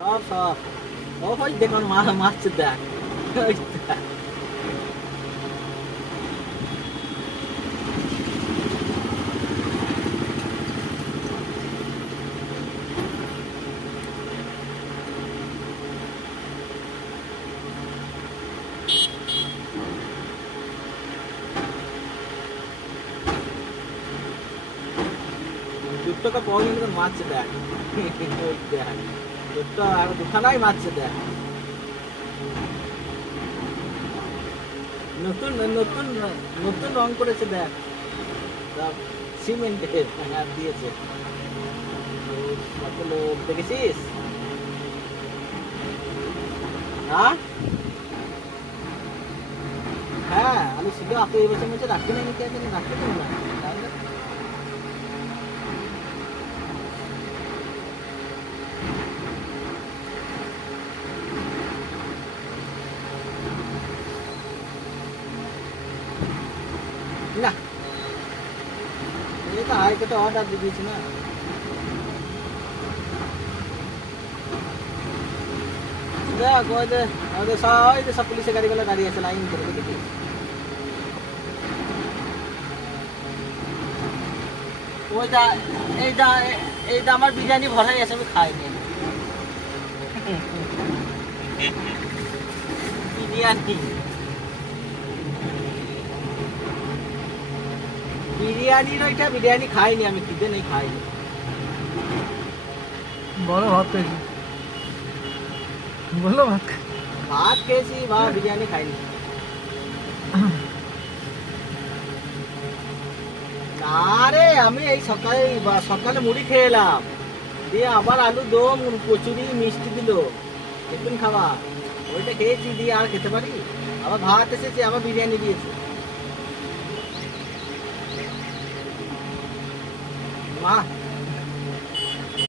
সব সব ওই দেখুন মাছ দেখ ওই দেখ। দুটো পাওয়া কিন্তু মাছ দেখ ওই দেখ দুটো আর দুখানাই মাছ দেখ নতুন নতুন নতুন রং করেছে দেখ সিমেন্টের দিয়েছে কত লোক দেখেছিস হ্যাঁ হ্যাঁ আলু সিদ্ধ আপনি এই বছর মধ্যে রাখতে নাই নাকি আছে রাখতে দেবো না না ये तो हाई के तो ऑर्डर दे दी थी ना देख वो दे सब पुलिस गाड़ी वाला गाड़ी ऐसे लाइन करके देखी ওইটা এইটা এইটা আমার বিরিয়ানি ভরাই আছে আমি খাইনি বিরিয়ানি বিরিয়ানির ওইটা বিরিয়ানি খাইনি আমি খিদে নেই খাইনি বলো ভাত খেয়েছি বলো ভাত ভাত খেয়েছি বা বিরিয়ানি খাইনি না রে আমি এই সকালে মুড়ি খেয়ে এলাম দিয়ে আবার আলু দম কচুরি মিষ্টি দিল একদিন খাওয়া ওইটা খেয়েছি দিয়ে আর খেতে পারি আবার ভাত এসেছে আবার বিরিয়ানি দিয়েছে মা